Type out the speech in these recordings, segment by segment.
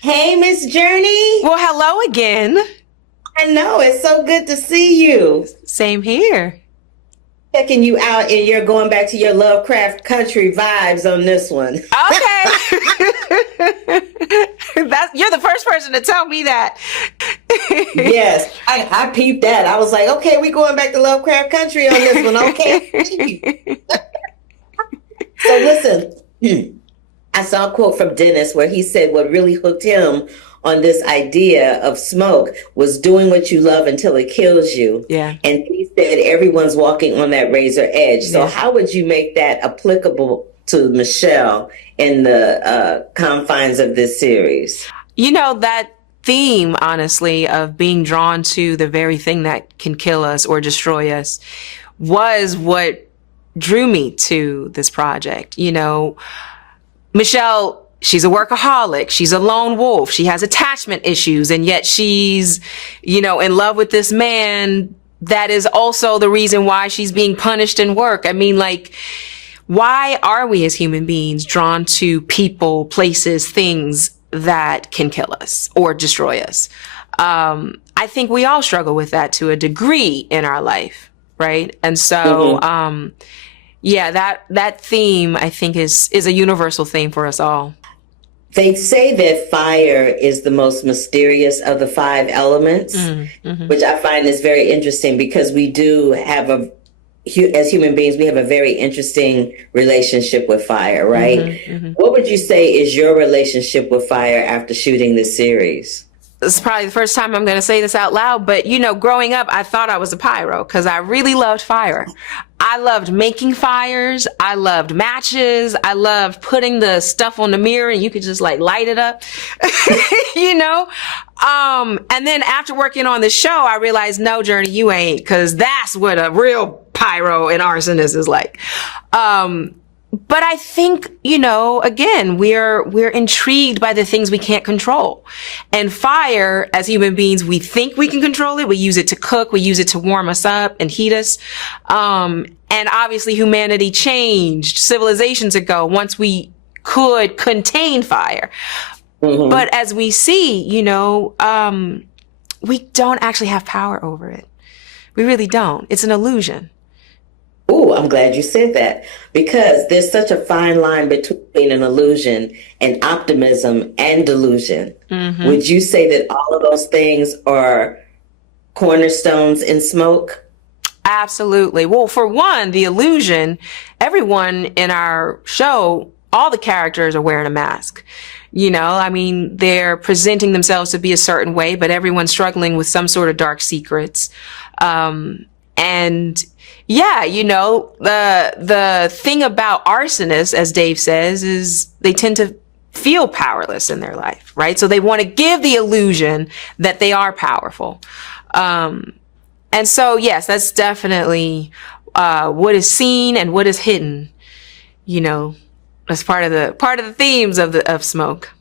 Hey, Miss Jurnee. Well, hello again. I know it's so good to see you. Same here. Checking you out, and you're going back to your Lovecraft Country vibes on this one. Okay. You're the first person to tell me that. Yes, I peeped that. I was like, okay, we going back to Lovecraft Country on this one. Okay. So listen, I saw a quote from Dennis where he said what really hooked him on this idea of smoke was doing what you love until it kills you. Yeah. And he said everyone's walking on that razor edge. So Yeah. how would you make that applicable to Michelle in the confines of this series? That theme, honestly, of being drawn to the very thing that can kill us or destroy us was what drew me to this project. Michelle, she's a workaholic. She's a lone wolf. She has attachment issues. And yet she's, in love with this man that is also the reason why she's being punished in work. I mean, like, why are we as human beings drawn to people, places, things that can kill us or destroy us? I think we all struggle with that to a degree in our life, right? And so, yeah, that theme I think is a universal theme for us all. They say that fire is the most mysterious of the five elements, which I find is very interesting because we do have as human beings, we have a very interesting relationship with fire, right? What would you say is your relationship with fire after shooting this series? This is probably the first time I'm going to say this out loud, but growing up, I thought I was a pyro because I really loved fire. I loved making fires. I loved matches. I loved putting the stuff on the mirror and you could just like light it up, you know? And then after working on the show, I realized, no, Jurnee, you ain't, because that's what a real pyro and arsonist is like. But I think, again, we're intrigued by the things we can't control. And fire, as human beings, we think we can control it. We use it to cook. We use it to warm us up and heat us. And obviously humanity changed civilizations ago once we could contain fire. But as we see, we don't actually have power over it. We really don't. It's an illusion. Oh, I'm glad you said that because there's such a fine line between an illusion and optimism and delusion. Would you say that all of those things are cornerstones in smoke? Absolutely. Well, for one, the illusion, everyone in our show, all the characters are wearing a mask. They're presenting themselves to be a certain way, but everyone's struggling with some sort of dark secrets. And yeah, the thing about arsonists, as Dave says, is they tend to feel powerless in their life, right? So they want to give the illusion that they are powerful. And so, yes, that's definitely what is seen and what is hidden, as part of the themes of smoke.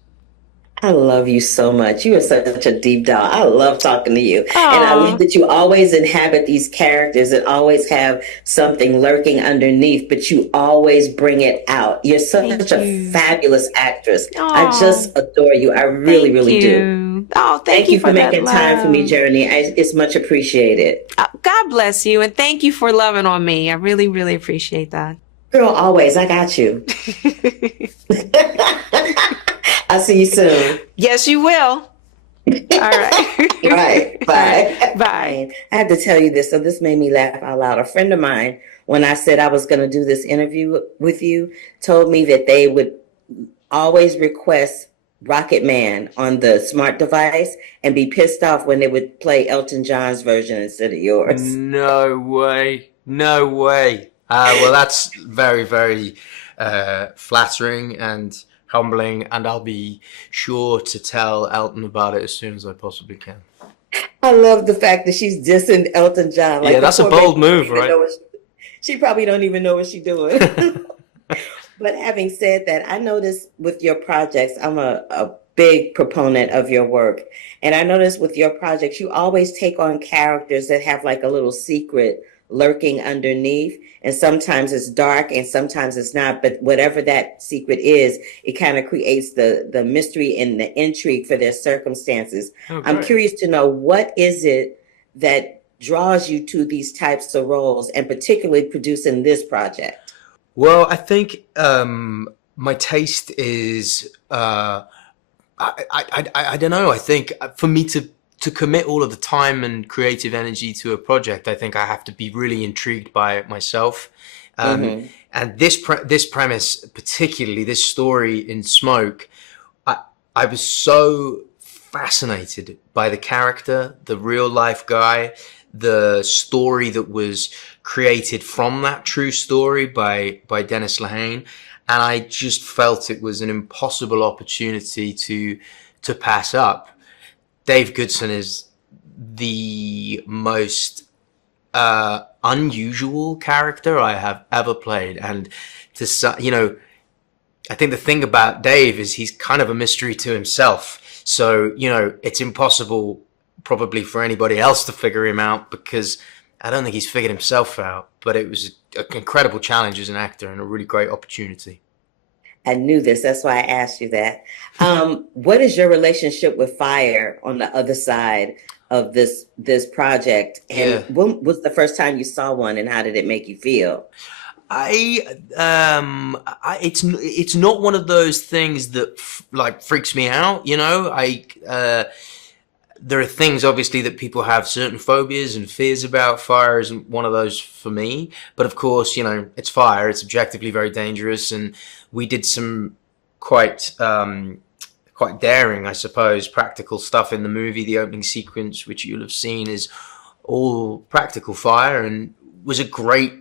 I love you so much. You are such a deep doll. I love talking to you. And I love Oh, that you always inhabit these characters and always have something lurking underneath, but you always bring it out. You're thank such a you. fabulous actress. I Oh, just adore you. I really, thank really do. you. Oh, thank Thank you you for for that making time for me, love. Jurnee. It's much appreciated. God bless you, and thank you for loving on me. I really, really appreciate that. Girl, always. I got you. I'll see you soon. Yes, you will. All right. All right. All right. Bye. Bye. And I have to tell you this. So this made me laugh out loud. A friend of mine, when I said I was going to do this interview with you, told me that they would always request Rocket Man on the smart device and be pissed off when they would play Elton John's version instead of yours. No way. No way. Well, that's very, very flattering and humbling, and I'll be sure to tell Elton about it as soon as I possibly can. I love the fact that she's dissing Elton John. Yeah, Like the that's a poor bold baby don't move, even right? know she probably don't even know what she's doing. But having said that, I noticed with your projects, I'm a big proponent of your work. And I noticed with your projects, you always take on characters that have like a little secret lurking underneath. And sometimes it's dark and sometimes it's not. But whatever that secret is, it kind of creates the mystery and the intrigue for their circumstances. Oh, I'm great. curious to know, what is it that draws you to these types of roles, and particularly producing this project? Well, I think my taste is I don't know. I think for me to commit all of the time and creative energy to a project, I think I have to be really intrigued by it myself. And this premise, particularly this story in Smoke, I was so fascinated by the character, the real life guy, the story that was created from that true story by Dennis Lehane. And I just felt it was an impossible opportunity to pass up. Dave Goodson is the most unusual character I have ever played, and I think the thing about Dave is he's kind of a mystery to himself. So it's impossible probably for anybody else to figure him out, because I don't think he's figured himself out. But it was an incredible challenge as an actor and a really great opportunity. I knew this. That's why I asked you that. What is your relationship with fire on the other side of this project? And when was the first time you saw one, and how did it make you feel? It's not one of those things that freaks me out. There are things obviously that people have certain phobias and fears about. Fire isn't one of those for me, but of course, it's fire. It's objectively very dangerous, and we did some quite daring, I suppose, practical stuff in the movie. The opening sequence, which you'll have seen, is all practical fire, and was a great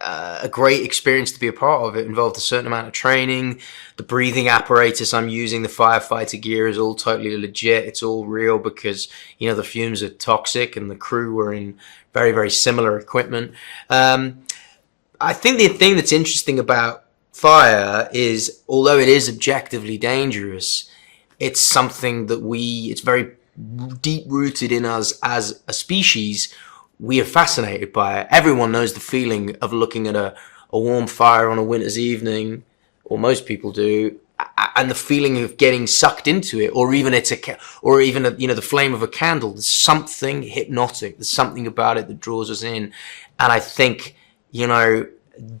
experience to be a part of. It involved a certain amount of training. The breathing apparatus I'm using, the firefighter gear, is all totally legit. It's all real because the fumes are toxic, and the crew were in very, very similar equipment. I think the thing that's interesting about fire is, although it is objectively dangerous, it's something that it's very deep rooted in us as a species. We are fascinated by it. Everyone knows the feeling of looking at a warm fire on a winter's evening, or most people do, and the feeling of getting sucked into it, or even the flame of a candle. There's something hypnotic. There's something about it that draws us in, and I think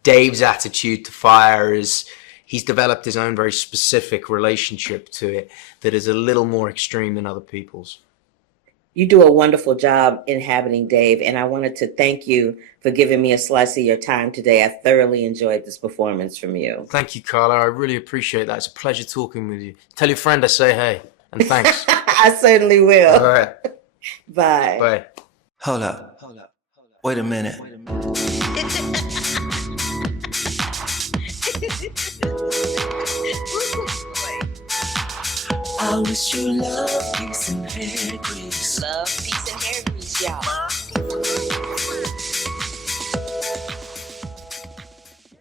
Dave's attitude to fire is he's developed his own very specific relationship to it that is a little more extreme than other people's. You do a wonderful job inhabiting Dave, and I wanted to thank you for giving me a slice of your time today. I thoroughly enjoyed this performance from you. Thank you, Carla. I really appreciate that. It's a pleasure talking with you. Tell your friend I say hey, and thanks. I certainly will. All right. Bye. Bye. Hold up. Wait a minute. I wish you love, peace, and hair grease. Love, peace, and hair grease, y'all.